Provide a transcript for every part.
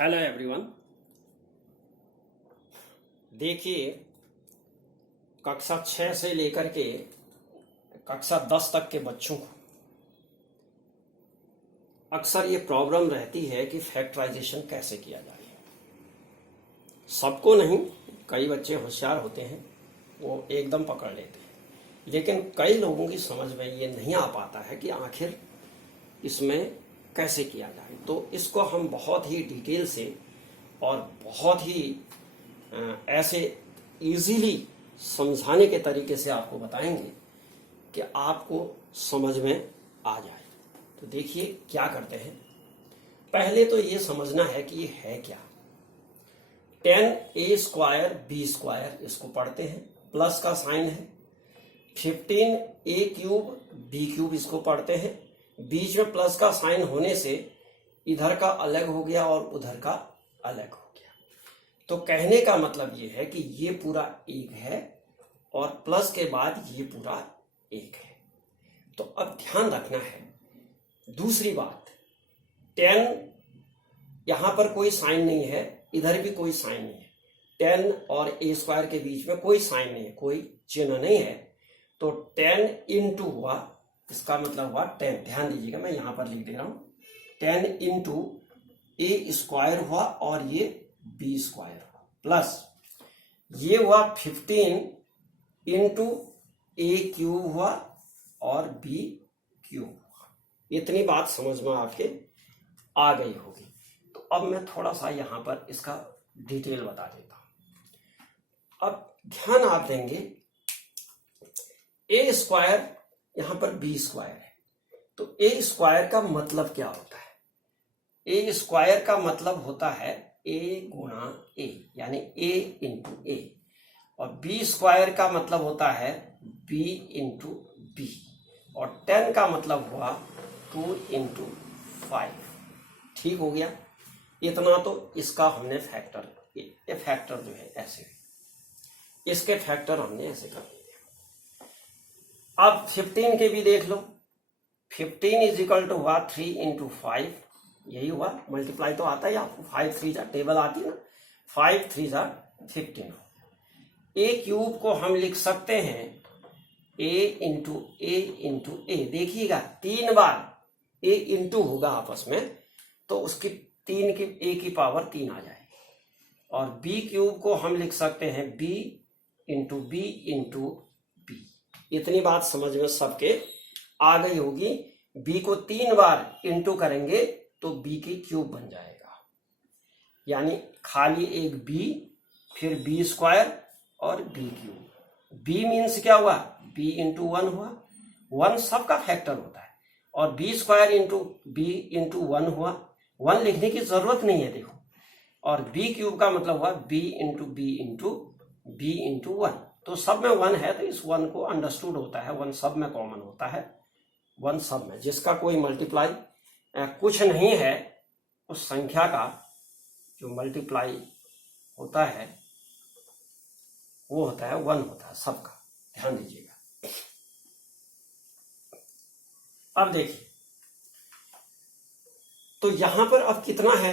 Hello everyone. देखिए, कक्षा 6 से लेकर के कक्षा 10 तक के बच्चों को अक्सर ये प्रॉब्लम रहती है कि फैक्टराइजेशन कैसे किया जाए। सबको नहीं, कई बच्चे होशियार होते हैं, वो एकदम पकड़ लेते हैं, लेकिन कई लोगों की समझ में ये नहीं आ पाता है कि आखिर इसमें कैसे किया जाए। तो इसको हम बहुत ही डिटेल से और बहुत ही ऐसे इजीली समझाने के तरीके से आपको बताएंगे कि आपको समझ में आ जाए। तो देखिए क्या करते हैं। पहले तो ये समझना है कि ये है क्या। 10a² b², इसको पढ़ते हैं, प्लस का साइन है। 15a³ b³, इसको पढ़ते हैं, बीच में प्लस का साइन होने से इधर का अलग हो गया और उधर का अलग हो गया। तो कहने का मतलब ये है कि ये पूरा एक है और प्लस के बाद ये पूरा एक है। तो अब ध्यान रखना है दूसरी बात, 10 यहां पर कोई साइन नहीं है, इधर भी कोई साइन नहीं है। 10 और a² के बीच में कोई साइन नहीं है, कोई चिन्ह नहीं है। तो 10 इंटू हुआ, इसका मतलब हुआ 10। ध्यान दीजिएगा, मैं यहां पर लिख दे रहा हूं, 10 इंटू a² हुआ और ये b² हुआ, प्लस ये हुआ 15 इंटू a³ हुआ और b³ हुआ। इतनी बात समझ में आपके आ गई होगी। तो अब मैं थोड़ा सा यहां पर इसका डिटेल बता देता हूं। अब ध्यान आप देंगे, a² यहां पर b² है। तो a² का मतलब क्या होता है? a² का मतलब होता है a गुणा a, यानी a इंटू a। और b² का मतलब होता है b इंटू b। और 10 का मतलब हुआ 2 इंटू 5। ठीक हो गया। इतना तो इसका हमने फैक्टर, ये फैक्टर जो है ऐसे, इसके फैक्टर हमने ऐसे कर दिए। अब 15 के भी देख लो। 15 इज इक्वल टू हुआ 3 इंटू 5, यही हुआ। मल्टीप्लाई तो आता है आपको, 5 3 जा, टेबल आती है ना, 5 3 जा 15। a³ को हम लिख सकते हैं a इंटू a। देखिएगा 3 बार a इंटू होगा आपस में, तो उसकी 3 की a की पावर 3 आ जाएगी। और b³ को हम लिख सकते हैं b into b into b। इतनी बात समझ में सबके आ गई होगी। b को 3 बार इंटू करेंगे तो b की क्यूब बन जाएगा, यानी खाली एक b, फिर b² और b³। b मीन्स क्या हुआ? b इंटू 1 हुआ, 1 सबका फैक्टर होता है। और b² इंटू b इंटू 1 हुआ, 1 लिखने की जरूरत नहीं है, देखो। और b³ का मतलब हुआ b into b into b into 1। तो सब में 1 है, तो इस 1 को अंडरस्टूड होता है, 1 सब में कॉमन होता है, 1 सब में, जिसका कोई मल्टीप्लाई कुछ नहीं है, उस संख्या का जो मल्टीप्लाई होता है वो होता है 1 होता है सबका। ध्यान दीजिएगा। अब देखिए, तो यहां पर अब कितना है?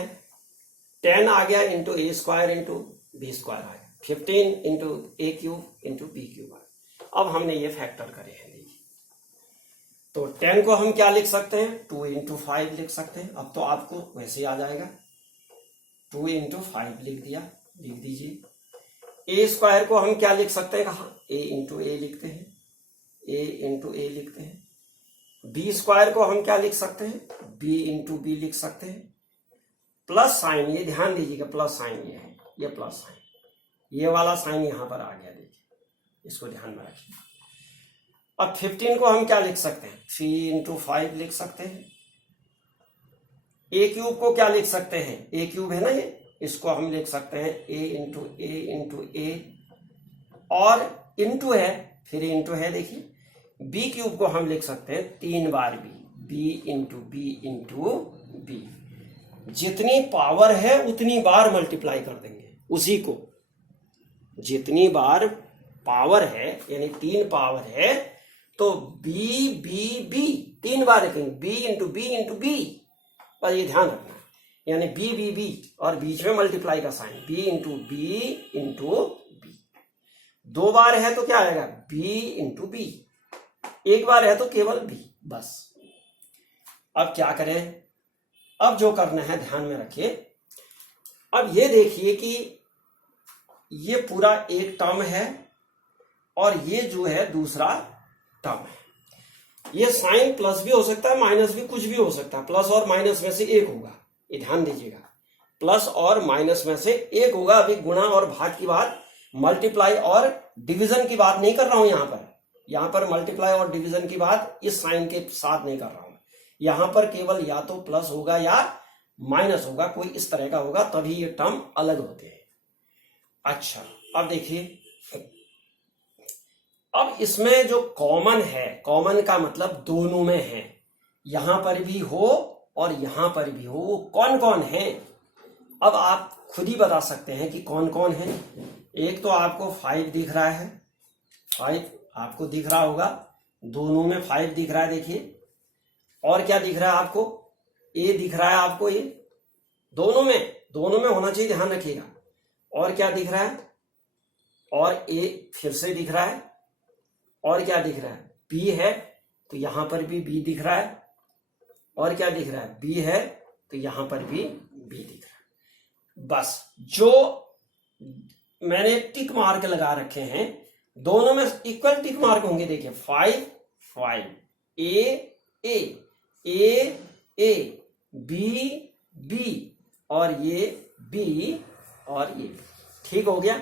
10 आ गया इंटू a² इंटू b² आ गया, 15 इंटू a³ इंटू b³ आ गया। अब हमने ये फैक्टर करे हैं, देखिए। तो 10 को हम क्या लिख सकते हैं? 2 इंटू 5 लिख सकते हैं। अब तो आपको वैसे ही आ जाएगा, 2 इंटू 5 लिख दिया, लिख दीजिए। a² को हम क्या लिख सकते हैं? कहा a इंटू a लिखते हैं, a इंटू a लिखते हैं। b² को हम क्या लिख सकते हैं? b इंटू b लिख सकते हैं। प्लस साइन, ये ध्यान दीजिएगा, प्लस साइन ये है, ये प्लस साइन, ये वाला साइन यहां पर आ गया, देखिए, इसको ध्यान में रखिए। अब 15 को हम क्या लिख सकते हैं? 3 इंटू 5 लिख सकते हैं। a³ को क्या लिख सकते हैं? a³ है ना ये, इसको हम लिख सकते हैं a इंटू a। और इंटू है, फिर इंटू है, देखिए। b³ को हम लिख सकते हैं 3 बार b इंटू b। जितनी पावर है उतनी बार मल्टीप्लाई कर देंगे उसी को। जितनी बार पावर है, यानी 3 पावर है, तो b 3 बार लिखेंगे, b इंटू b। बस ये ध्यान रखना। यानी बी बी बी और बीच में मल्टीप्लाई का sign, B into B into B. 2 बार है तो क्या आएगा, बी इंटू बी। 1 बार है तो केवल बी, बस। अब क्या करें, अब जो करना है ध्यान में रखिए। अब ये देखिए कि ये पूरा एक टर्म है और ये जो है दूसरा टर्म है। ये साइन प्लस भी हो सकता है, माइनस भी, कुछ भी हो सकता है। प्लस और माइनस में से एक होगा, ये ध्यान दीजिएगा। प्लस और माइनस में से एक होगा। अभी गुणा और भाग की बात, मल्टीप्लाई और डिवीजन की बात नहीं कर रहा हूं यहां पर मल्टीप्लाई और डिवीजन की बात इस साइन के साथ नहीं कर रहा हूं। यहां पर केवल या तो प्लस होगा या माइनस होगा, कोई इस तरह का होगा, तभी ये टर्म अलग होते हैं। अच्छा, अब देखिए, अब इसमें जो कॉमन है, कॉमन का मतलब दोनों में है, यहां पर भी हो और यहां पर भी हो, वो कौन कौन है? अब आप खुद ही बता सकते हैं कि कौन कौन है। एक तो आपको 5 दिख रहा है, 5 आपको दिख रहा होगा, दोनों में 5 दिख रहा है, देखिए। और क्या दिख रहा है आपको, ए दिख रहा है आपको, ये दोनों में होना चाहिए, ध्यान रखिएगा। और क्या दिख रहा है, और ए फिर से दिख रहा है। और क्या दिख रहा है, बी है तो यहां पर भी बी दिख रहा है। और क्या दिख रहा है, बी है तो यहां पर भी बी दिख रहा है। बस, जो मैंने टिक मार्क लगा रखे हैं, दोनों में इक्वल टिक मार्क होंगे। देखिए 5 5, ए ए ए ए, बी बी, और ये बी और ये, ठीक हो गया।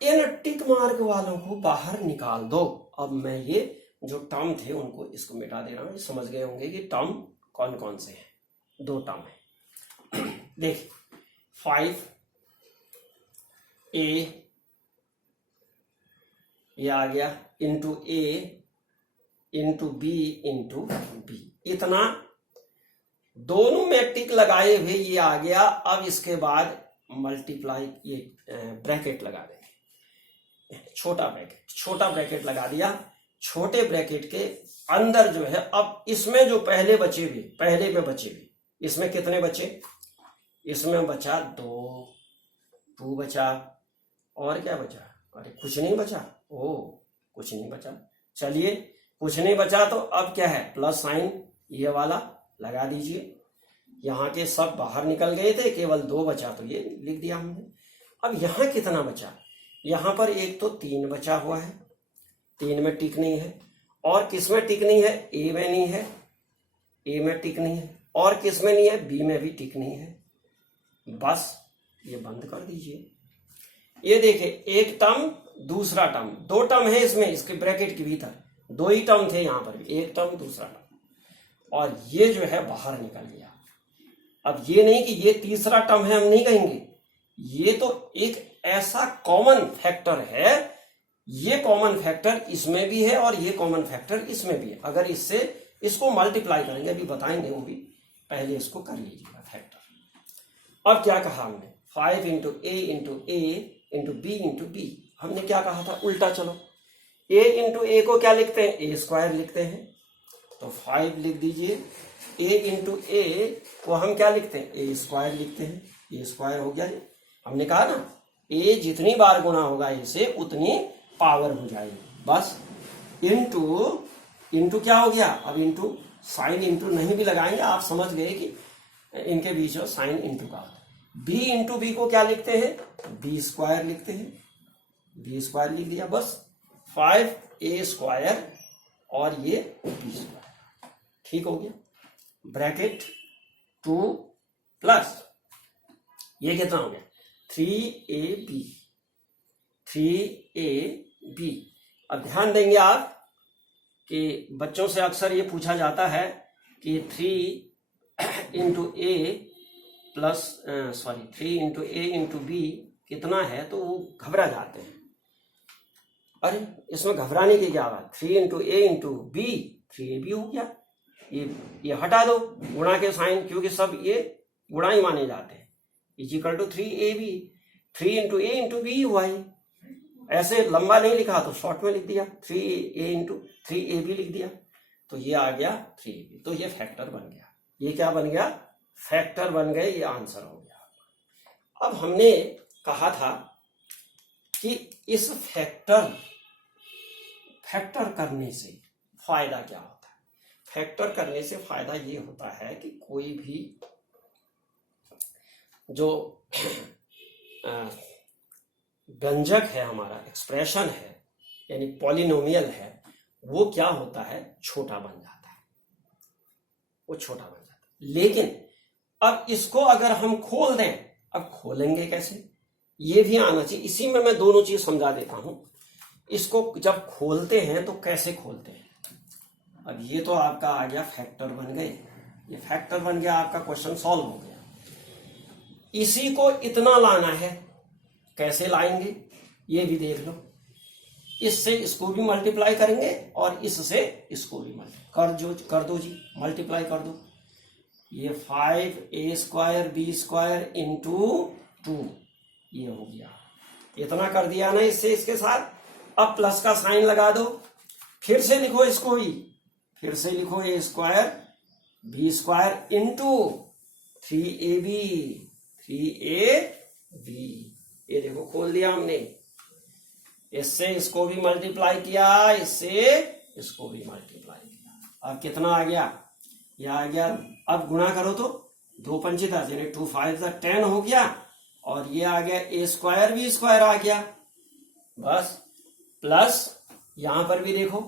इन टिक मार्क वालों को बाहर निकाल दो। अब मैं ये जो टर्म थे उनको इसको मिटा दे रहा हूं। समझ गए होंगे कि टर्म कौन कौन से हैं। 2 टर्म है। देख, 5 ए, ये आ गया, into A into B into B, इतना दोनों में टिक लगाए हुए ये आ गया। अब इसके बाद मल्टीप्लाई, ये ब्रैकेट लगा देंगे, छोटा ब्रैकेट लगा दिया। छोटे ब्रैकेट के अंदर जो है, अब इसमें जो पहले में बचे हुए, इसमें कितने बचे, इसमें बचा 2 बचा। और क्या बचा, अरे कुछ नहीं बचा, कुछ नहीं बचा। चलिए, कुछ नहीं बचा तो अब क्या है, प्लस साइन ये वाला लगा दीजिए। यहाँ के सब बाहर निकल गए थे, केवल 2 बचा तो ये लिख दिया हमने। अब यहाँ कितना बचा, यहाँ पर एक तो 3 बचा हुआ है, 3 में टिक नहीं है। और किस में टिक नहीं है, ए में नहीं है, ए में टिक नहीं है। और किस में नहीं है, बी में भी टिक नहीं है। बस ये बंद कर दीजिए। ये देखिए, एक टर्म दूसरा टर्म, 2 टर्म है इसमें, इसके ब्रैकेट के भीतर 2 ही टर्म थे, यहां पर भी एक टर्म दूसरा टर्म, और ये जो है बाहर निकल गया। अब ये नहीं कि ये तीसरा टर्म है, हम नहीं कहेंगे, ये तो एक ऐसा कॉमन फैक्टर है, ये कॉमन फैक्टर इसमें भी है और ये कॉमन फैक्टर इसमें भी है। अगर इसको मल्टीप्लाई करेंगे, अभी बताएंगे वो भी, पहले इसको कर लीजिएगा फैक्टर। अब क्या कहा हमने, 5 into A into B into B. हमने क्या कहा था, उल्टा चलो। ए इंटू ए को क्या लिखते हैं, ए स्क्वायर लिखते हैं, तो 5 लिख दीजिए। ए इंटू ए को हम क्या लिखते हैं, ए स्क्वायर लिखते हैं, ए स्क्वायर हो गया। हमने कहा ना, ए जितनी बार गुणा होगा ए से उतनी पावर हो जाएगी। बस, इंटू क्या हो गया, अब इंटू साइन, इंटू नहीं भी लगाएंगे, आप समझ गए कि इनके बीच में साइन इंटू का। बी इंटू बी को क्या लिखते हैं, बी स्क्वायर लिखते हैं, बी स्क्वायर लिख दिया। बस 5 ए स्क्वायर और ये बी स्क्वायर, ठीक हो गया। ब्रैकेट 2 प्लस ये कितना हो गया, 3ab 3ab। अब ध्यान देंगे आप कि बच्चों से अक्सर ये पूछा जाता है कि 3 into A plus 3 into A into B कितना है, तो वो घबरा जाते हैं। अरे इसमें घबराने की क्या बात, 3 into A into B 3ab हो गया। ये हटा दो गुणा के साइन, क्योंकि सब ये गुणा ही माने जाते हैं। Equal to 3ab, 3 into A into B हुआ ही। ऐसे लंबा नहीं लिखा तो शॉर्ट में लिख दिया, 3a इंटू 3ab लिख दिया, तो ये आ गया 3ab। तो ये फैक्टर बन गया। ये क्या बन गया, फैक्टर बन गए, ये आंसर हो गया। अब हमने कहा था कि इस फैक्टर करने से फायदा क्या होता है। फैक्टर करने से फायदा ये होता है कि कोई भी जो व्यंजक है, हमारा एक्सप्रेशन है, यानी पॉलिनोमियल है, वो क्या होता है, छोटा बन जाता है, वो छोटा बन जाता है। लेकिन अब इसको अगर हम खोल दें, अब खोलेंगे कैसे, ये भी आना चाहिए। इसी में मैं दोनों चीज समझा देता हूं। इसको जब खोलते हैं तो कैसे खोलते हैं। अब ये तो आपका आ गया, फैक्टर बन गए, ये फैक्टर बन गया, आपका क्वेश्चन सॉल्व हो गया। इसी को इतना लाना है, कैसे लाएंगे ये भी देख लो। इससे इसको भी मल्टीप्लाई करेंगे और इससे इसको भी मल्टीप्लाई कर दो जी, मल्टीप्लाई कर दो। ये 5a² b² इंटू 2 ये हो गया, इतना कर दिया ना इससे, इसके साथ। अब प्लस का साइन लगा दो, फिर से लिखो इसको ही, फिर से लिखो a² b² इंटू 3ab ये देखो खोल दिया हमने। इससे इसको भी मल्टीप्लाई किया, इससे इसको भी मल्टीप्लाई किया। अब कितना आ गया, यह आ गया। अब गुणा करो तो 2 पंचे 10 यानी 2 5 10 हो गया, और ये आ गया a² b² आ गया बस। प्लस यहां पर भी देखो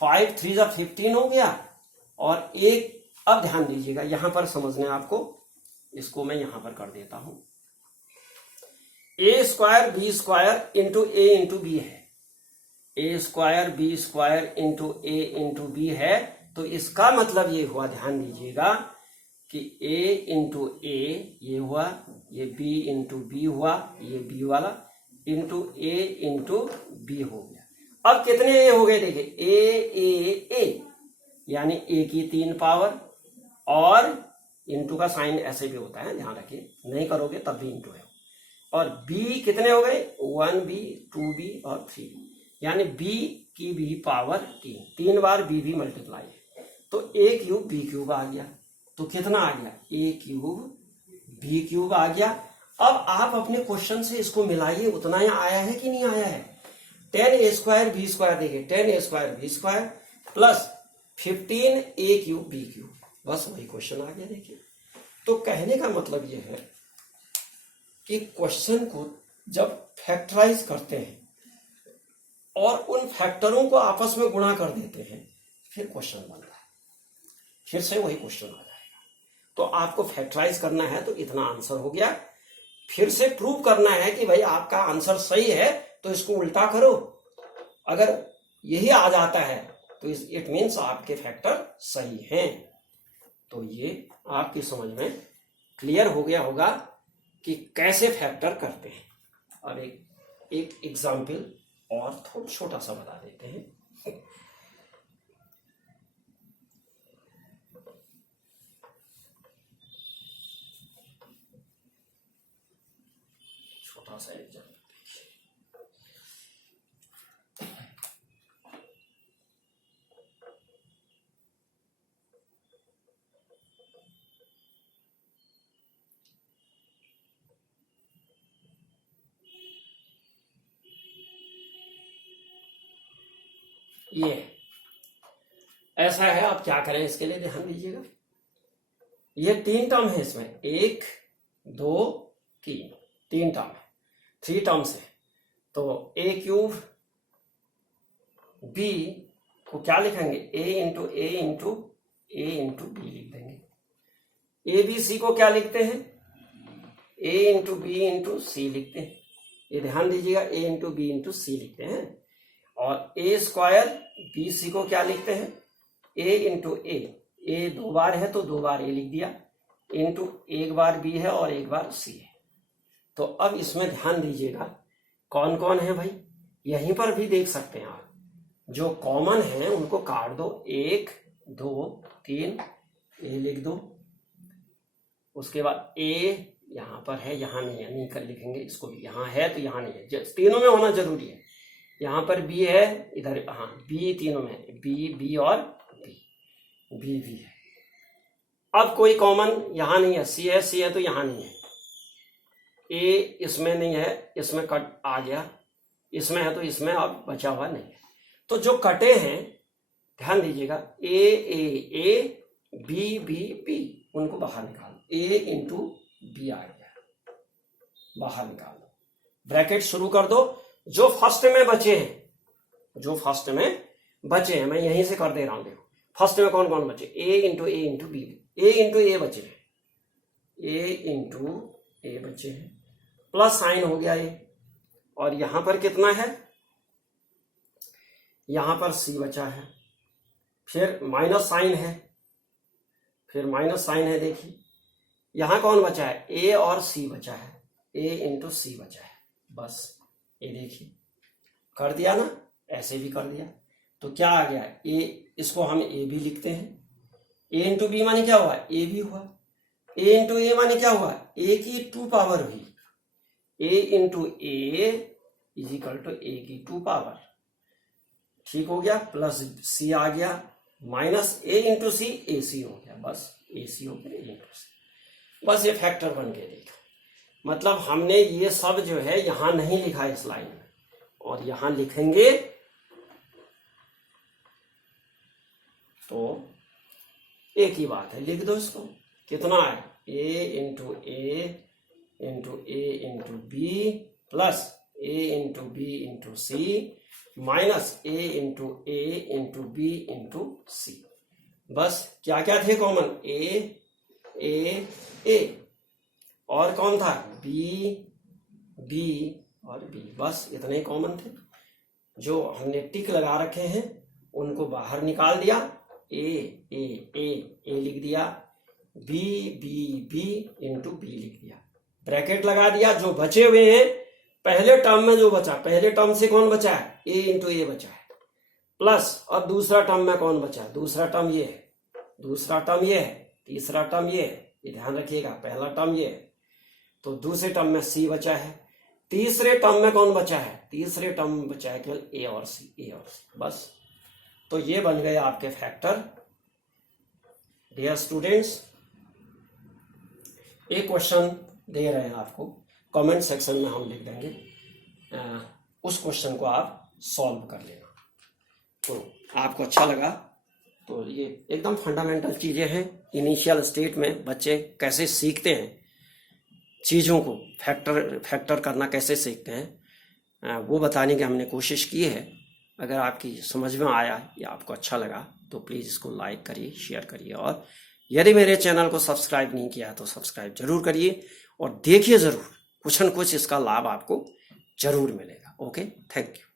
5 3 15 हो गया, और एक, अब ध्यान दीजिएगा यहां पर समझने आपको, इसको मैं यहां पर कर देता हूं। a² b² into a into B है, a² b² into a into B है। तो इसका मतलब ये हुआ, ध्यान दीजिएगा कि a इंटू a ये हुआ, ये b इंटू बी हुआ, ये b वाला इंटू a इंटू बी हो गया। अब कितने a हो गए, देखिए a यानी a की 3 पावर, और इंटू का साइन ऐसे भी होता है, ध्यान रखिए, नहीं करोगे तब भी इंटू है। और b कितने हो गए, 1b 2b और 3b, यानी b की भी पावर 3 बार b भी मल्टीप्लाई है, तो a³ b³ आ गया। तो कितना आ गया, a³ b³ आ गया। अब आप अपने क्वेश्चन से इसको मिलाइए, उतना ही आया है कि नहीं आया है। 10a² b² देखिए, 10a² b² plus 15a³ b³, बस वही क्वेश्चन आ गया। देखिए, तो कहने का मतलब यह है कि क्वेश्चन को जब फैक्टराइज करते हैं और उन फैक्टरों को आपस में गुणा कर देते हैं, फिर क्वेश्चन बनता है, फिर से वही क्वेश्चन आ जाएगा। तो आपको फैक्टराइज करना है तो इतना आंसर हो गया। फिर से प्रूव करना है कि भाई आपका आंसर सही है, तो इसको उल्टा करो। अगर यही आ जाता है तो इट मीन्स आपके फैक्टर सही हैं। तो ये आपकी समझ में क्लियर हो गया होगा कि कैसे फैक्टर करते हैं। अब एक एग्जाम्पल और थोड़ा छोटा सा बता देते हैं। छोटा सा एग्जाम्पल ये ऐसा है। आप क्या करें, इसके लिए ध्यान दीजिएगा। ये 3 टर्म है इसमें, 1 2 3 टर्म है, 3 टर्म्स है। तो a³ b को क्या लिखेंगे, a इंटू b लिख देंगे। ABC को क्या लिखते हैं, a इंटू b इंटू सी लिखते हैं। ये ध्यान दीजिएगा, a इंटू b इंटू सी लिखते हैं। और a² BC को क्या लिखते हैं, a इंटू a 2 बार है तो 2 बार a लिख दिया, इंटू 1 बार b है और 1 बार c है। तो अब इसमें ध्यान दीजिएगा कौन कौन है भाई, यहीं पर भी देख सकते हैं आप। जो कॉमन है उनको काट दो, 1 2 3 a लिख दो। उसके बाद a यहां पर है, यहां नहीं है, नहीं कर लिखेंगे इसको भी, यहां है तो यहां नहीं है, तीनों में होना जरूरी है। यहां पर b है, इधर हाँ b तीनों में, b और b भी है। अब कोई कॉमन यहां नहीं है, सी है तो यहां नहीं है, ए इसमें नहीं है, इसमें कट आ गया, इसमें है तो इसमें अब बचा हुआ नहीं है। तो जो कटे हैं ध्यान दीजिएगा, ए बी बी, उनको बाहर निकालो, ए इंटू बी आ गया, बाहर निकाल दो, ब्रैकेट शुरू कर दो। जो फर्स्ट में बचे हैं, मैं यहीं से कर दे रहा हूं, देखो फर्स्ट में कौन कौन बचे, ए इंटू बी, ए इंटू ए बचे हैं, प्लस साइन हो गया ये, और यहां पर कितना है, यहां पर सी बचा है, फिर माइनस साइन है, देखिए यहां कौन बचा है, ए और सी बचा है, ए इंटू सी बचा है, बस ये देखिए कर दिया ना, ऐसे भी कर दिया। तो क्या आ गया, ए, इसको हम ए भी लिखते हैं, ए इंटू बी माने क्या हुआ, ए भी हुआ, ए इंटू ए माने क्या हुआ, ए की 2 पावर हुई, a into a is equal to a की 2 पावर, ठीक हो गया, प्लस सी आ गया, माइनस ए इंटू सी, ए सी हो गया, बस ए सी हो गया, ए इंटू सी, बस ये फैक्टर बन के देखा। मतलब हमने ये सब जो है यहां नहीं लिखा इस लाइन में, और यहां लिखेंगे तो एक ही बात है, लिख दो इसको, कितना है, ए इंटू बी प्लस ए इंटू बी इंटू सी माइनस ए इंटू बी इंटू सी। बस क्या क्या थे कॉमन, ए और कौन था, बी और बी, बस इतने ही कॉमन थे। जो हमने टिक लगा रखे हैं उनको बाहर निकाल दिया, ए लिख दिया, बी इंटू बी लिख दिया, ब्रैकेट लगा दिया। जो बचे हुए हैं पहले टर्म में जो बचा, पहले टर्म से कौन बचा है, ए इंटू ए बचा है, प्लस अब दूसरा टर्म में कौन बचा है, दूसरा टर्म ये है, दूसरा टर्म ये है, तीसरा टर्म ये है, ये ध्यान रखिएगा, पहला टर्म ये है, तो दूसरे टर्म में सी बचा है, तीसरे टर्म में कौन बचा है, तीसरे टर्म में बचा है केवल ए और सी, बस। तो ये बन गए आपके फैक्टर। डियर स्टूडेंट्स, एक क्वेश्चन दे रहे हैं आपको, कमेंट सेक्शन में हम लिख देंगे, उस क्वेश्चन को आप सॉल्व कर लेना। तो आपको अच्छा लगा तो ये एकदम फंडामेंटल चीजें हैं, इनिशियल स्टेट में बच्चे कैसे सीखते हैं चीजों को, फैक्टर करना कैसे सीखते हैं, वो बताने की हमने कोशिश की है। अगर आपकी समझ में आया या आपको अच्छा लगा तो प्लीज़ इसको लाइक करिए, शेयर करिए, और यदि मेरे चैनल को सब्सक्राइब नहीं किया तो सब्सक्राइब जरूर करिए, और देखिए ज़रूर, कुछ न कुछ इसका लाभ आपको जरूर मिलेगा। Okay, thank you.